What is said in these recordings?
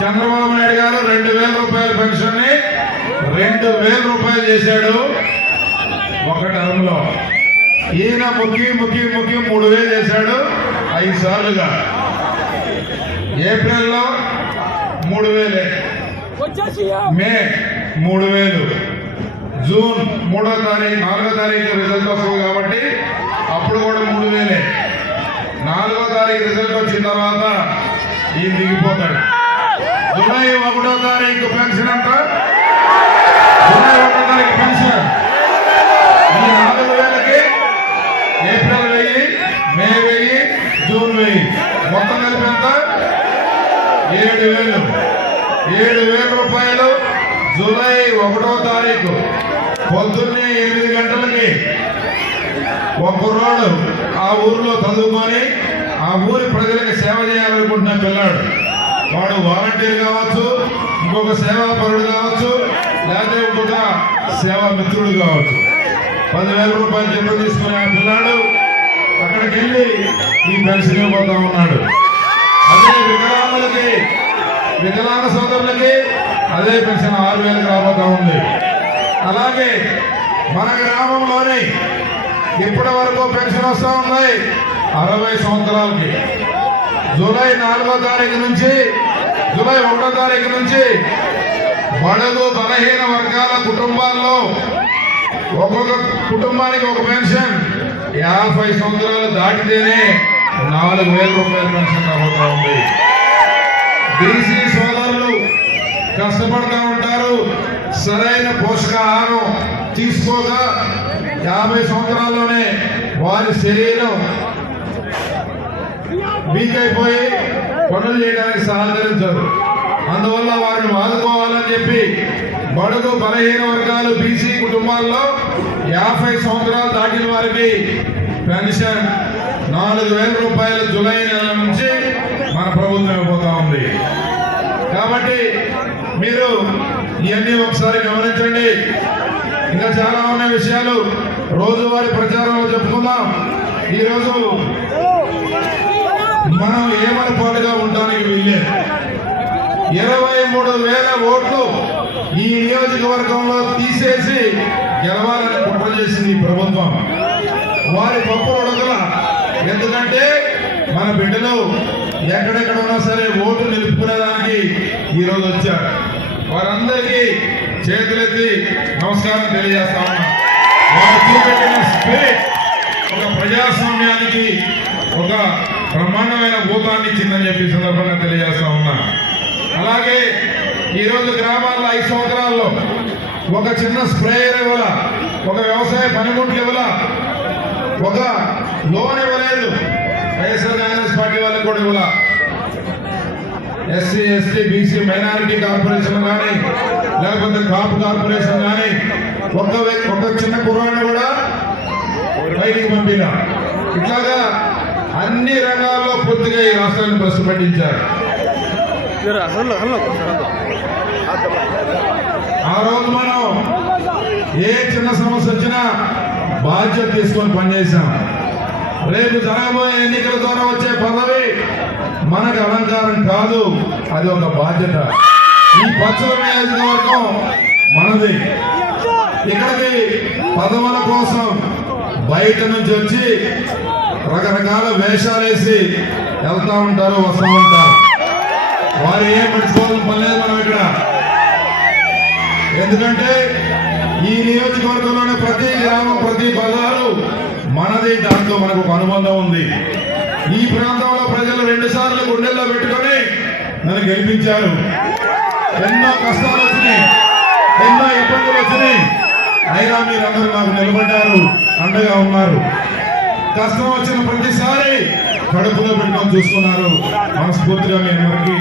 చంద్రబాబు నాయుడు గారు రెండు వేల రూపాయల పెన్షన్ని రెండు వేల రూపాయలు చేశాడు. ఒక టర్మ్లో ఈయన ముఖ్య ముఖ్య ముఖ్య మూడు వేలు చేశాడు. ఐదు సార్లుగా. ఏప్రిల్లో మూడు వేలే. మే మూడు వేలు. జూన్ మూడో తారీఖు నాలుగో తారీఖు రిజల్ట్ వస్తుంది కాబట్టి అప్పుడు కూడా మూడు వేలే. నాలుగో తారీఖు రిజల్ట్ వచ్చిన తర్వాత ఈయన దిగిపోతాడు. జూలై ఒకటో తారీఖు పెన్షన్ అంట? జూలై ఒకటో తారీఖు పెన్షన్. ఈ నాలుగు వేలకి ఏప్రిల్ వెయ్యి మే వెయ్యి జూన్ వెయ్యి. మొత్తం కలిపి ఎంత? ఏడు వేలు. ఏడు వేల రూపాయలు జూలై ఒకటో తారీఖు. పొద్దున్నే ఎనిమిది గంటలకి ఒక రోడ్డు ఆ ఊరిలో చదువుకొని ఆ ఊరి ప్రజలకు సేవ చేయాలనుకుంటున్న పిల్లాడు. వాడు వాలంటీర్ కావచ్చు ఇంకొక సేవాపరుడు కావచ్చు లేదా ఇంకొక సేవా మిత్రుడు కావచ్చు. పదివేల రూపాయలు జీతం తీసుకుని ఆ పిల్లాడు అక్కడికి వెళ్ళి ఈ పెన్షన్ ఇవ్వబోతా ఉన్నాడు. అదే వికలాంగులకి వికలాంగ సోదరులకి అదే పెన్షన్ ఆరు వేలకు రాబోతా ఉంది. అలాగే మన గ్రామంలోని ఇప్పటి వరకు పెన్షన్ వస్తూ ఉన్నాయి అరవై సంవత్సరాలకి. జూలై నాలుగో తారీఖు నుంచి జూలై ఒకటో తారీఖు నుంచి బడుగు బలహీన వర్గాల కుటుంబాల్లో ఒక్కొక్క కుటుంబానికి ఒక పెన్షన్. యాభై సంవత్సరాలు దాటితేనే నాలుగు వేల రూపాయల పెన్షన్ రాబోతా ఉంది. బీసీ సోదరులు కష్టపడతా ఉంటారు. సరైన పోషకాహారం తీసుకోగా యాభై సంవత్సరాల్లోనే వారి శరీరం వీక్ అయిపోయి పనులు చేయడానికి సహకరించరు. అందువల్ల వారిని ఆదుకోవాలని చెప్పి బడుగు బలహీన వర్గాలు బీసీ కుటుంబాల్లో యాభై సంవత్సరాలు దాటిన వారికి పెన్షన్ నాలుగు వేల రూపాయలు జూలై నెల నుంచి మన ప్రభుత్వం ఇవ్వబోతా ఉంది. కాబట్టి మీరు ఇవన్నీ ఒకసారి గమనించండి. ఇంకా చాలా ఉన్న విషయాలు. రోజువారీ ప్రచారంలో చెప్పుకుందాం. ఈరోజు మనం ఏమనుకోలుగా ఉండడానికి వీల్లేదు. ఇరవై మూడు వేల ఓట్లు ఈ నియోజకవర్గంలో తీసేసి గెలవాలని కుట్ర చేసింది ఈ ప్రభుత్వం. వారి పప్పు ఉడకల. ఎందుకంటే మన బిడ్డలు ఎక్కడెక్కడ ఉన్నా సరే ఓటు నిలుపుకునేదానికి ఈరోజు వచ్చారు. వారందరికీ చేతులెత్తి నమస్కారం తెలియజేస్తా ఉన్నా వారు చూపెట్టిన స్పిరిట్ ఒక ప్రజాస్వామ్యానికి ఒక బ్రహ్మాండమైన భూతాన్ని ఇచ్చిందని చెప్పి సందర్భంగా తెలియజేస్తా ఉన్నా. అలాగే ఈరోజు గ్రామాల్లో ఐదు సంవత్సరాల్లో ఒక చిన్న స్ప్రేయర్ ఇవ్వాల ఒక వ్యవసాయ పనిముట్లు ఇవ్వాల ఒక లోన్ ఇవ్వలేదు. వైఎస్ఆర్ కాంగ్రెస్ పార్టీ వాళ్ళకి కూడా ఇవ్వాల. SC ST BC minority corporation కానీ లేకపోతే కాపు కార్పొరేషన్ కానీ ఒక్క వ్యక్తి ఒక చిన్న కుర్రాన్ని కూడా బయటికి పంపిన. ఇట్లాగా అన్ని రంగాల్లో పూర్తిగా ఈ రాష్ట్రాన్ని బస్సు పట్టించారు ఆ రోజు మనం ఏ చిన్న సమస్య వచ్చినా బాధ్యత తీసుకొని పనిచేసాం రేపు జరగబోయే ఎన్నికల ద్వారా వచ్చే పదవి మనకు అలంకారం కాదు అది ఒక బాధ్యత. ఈ పచ్చల నియోజకవర్గం మనది. ఇక్కడికి పదవుల కోసం బయట నుంచి వచ్చి రకరకాల వేషాలు వేసి వెళ్తా ఉంటారు వస్తూ ఉంటారు. వారు ఏం పెట్టుకోవాలని పనిలేదు మనం ఇక్కడ. ఎందుకంటే ఈ నియోజకవర్గంలోని ప్రతి గ్రామం ప్రతి బజారు మనది దాంతో మనకు ఒక అనుబంధం ఉంది. ఈ ప్రాంతంలో ప్రజలు రెండు సార్లు గుండెల్లో పెట్టుకొని నన్ను గెలిపించారు. ఎన్నో కష్టాలు వచ్చినాయి. ఎన్నో ఇబ్బందులు వచ్చినాయి. అయినా మీరందరూ నాకు నిలబడ్డారు అండగా ఉన్నారు. కష్టం వచ్చిన ప్రతిసారి కడుపులో పెట్టుకొని చూసుకున్నారు మనస్ఫూర్తిగా మీ అందరికీ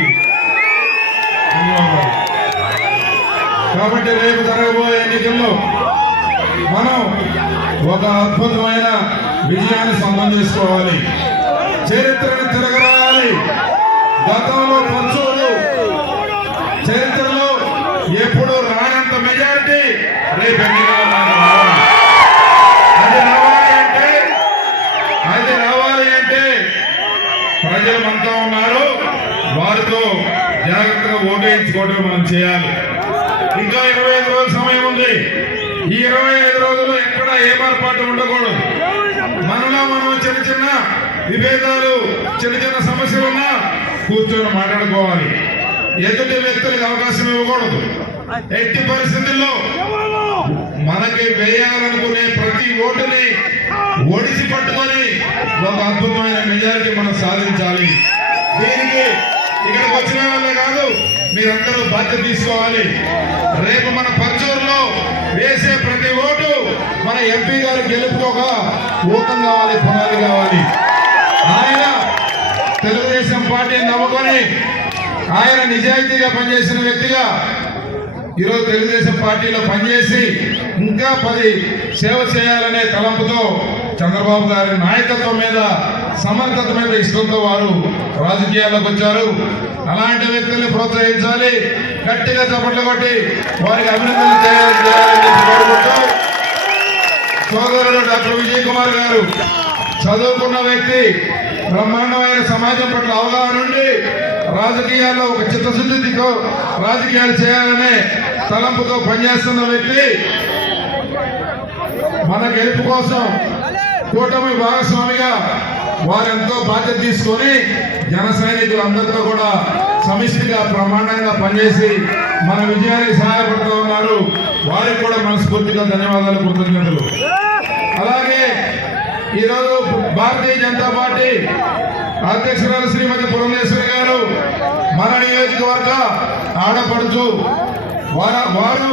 ధన్యవాదాలు. కాబట్టి రేపు జరగబోయే ఎన్నికల్లో మనం ఒక అద్భుతమైన విజయాన్ని సొంతం చేసుకోవాలి. చరిత్రను తిరగరాయాలి. గతంలో పంచోలు చరిత్రలో ఎప్పుడు రానంత మెజారిటీ రేపు ఎన్నికలు అది రావాలి అంటే ప్రజలు మనతో ఉన్నారు. వారితో జాగ్రత్తగా ఓటు మనం చేయాలి. ఇంకా ఇరవై ఐదు రోజుల సమయం ఉంది. ఈ ఇరవై ఐదు రోజులు ఎక్కడ ఏ మార్పాటు ఉండకూడదు. మనలో మనం చిన్న చిన్న విభేదాలు చిన్న చిన్న సమస్యలు ఉన్నా కూర్చొని మాట్లాడుకోవాలి. ఎదుటి వ్యక్తులకు అవకాశం ఇవ్వకూడదు. ఎట్టి పరిస్థితుల్లో మనకి వేయాలనుకునే ప్రతి ఓటుని ఒడిసి పట్టుకొని ఒక అద్భుతమైన మెజారిటీ మనం సాధించాలి. దీనికి ఇక్కడికి వచ్చిన వాళ్ళే కాదు మీరందరూ బాధ్యత తీసుకోవాలి. రేపు మన పర్చూరులో వేసే ప్రతి ఓటు మన ఎంపీ గారు గెలుపుకోక ఓటం కావాలి పునాది కావాలి. ఆయన తెలుగుదేశం పార్టీని నమ్ముకొని ఆయన నిజాయితీగా పనిచేసిన వ్యక్తిగా ఈరోజు తెలుగుదేశం పార్టీలో పనిచేసి ఇంకా పది సేవ చేయాలనే తలంపుతో చంద్రబాబు గారి నాయకత్వం మీద సమర్థత మీద ఇష్టంతో వారు రాజకీయాల్లోకి వచ్చారు. అలాంటి వ్యక్తుల్ని ప్రోత్సహించాలి. గట్టిగా చప్పట్లు కొట్టి వారికి అభినందనలు చేయాలని కోరుకుంటూ సోదరుడు డాక్టర్ విజయ్ కుమార్ గారు చదువుకున్న వ్యక్తి బ్రహ్మాండమైన సమాజం పట్ల అవగాహన ఉండి రాజకీయాల్లో ఒక చిత్తశుద్ధితో రాజకీయాలు చేయాలనే తలంపుతో పనిచేస్తున్న వ్యక్తి మన గెలుపు కోసం కూటమి భాగస్వామిగా వారెంతో బాధ్యత తీసుకొని జన సైనికులందరితో కూడా సమిష్టిగా బ్రహ్మాండంగా పనిచేసి మన విజయానికి సహాయపడుతూ ఉన్నారు. వారికి కూడా మనస్ఫూర్తిగా ధన్యవాదాలు కృతజ్ఞతలు అలాగే ఈరోజు భారతీయ జనతా పార్టీ అధ్యక్షురాలు శ్రీమతి పురంధేశ్వరి గారు మన నియోజకవర్గ ఆడపడుచు వారు వారు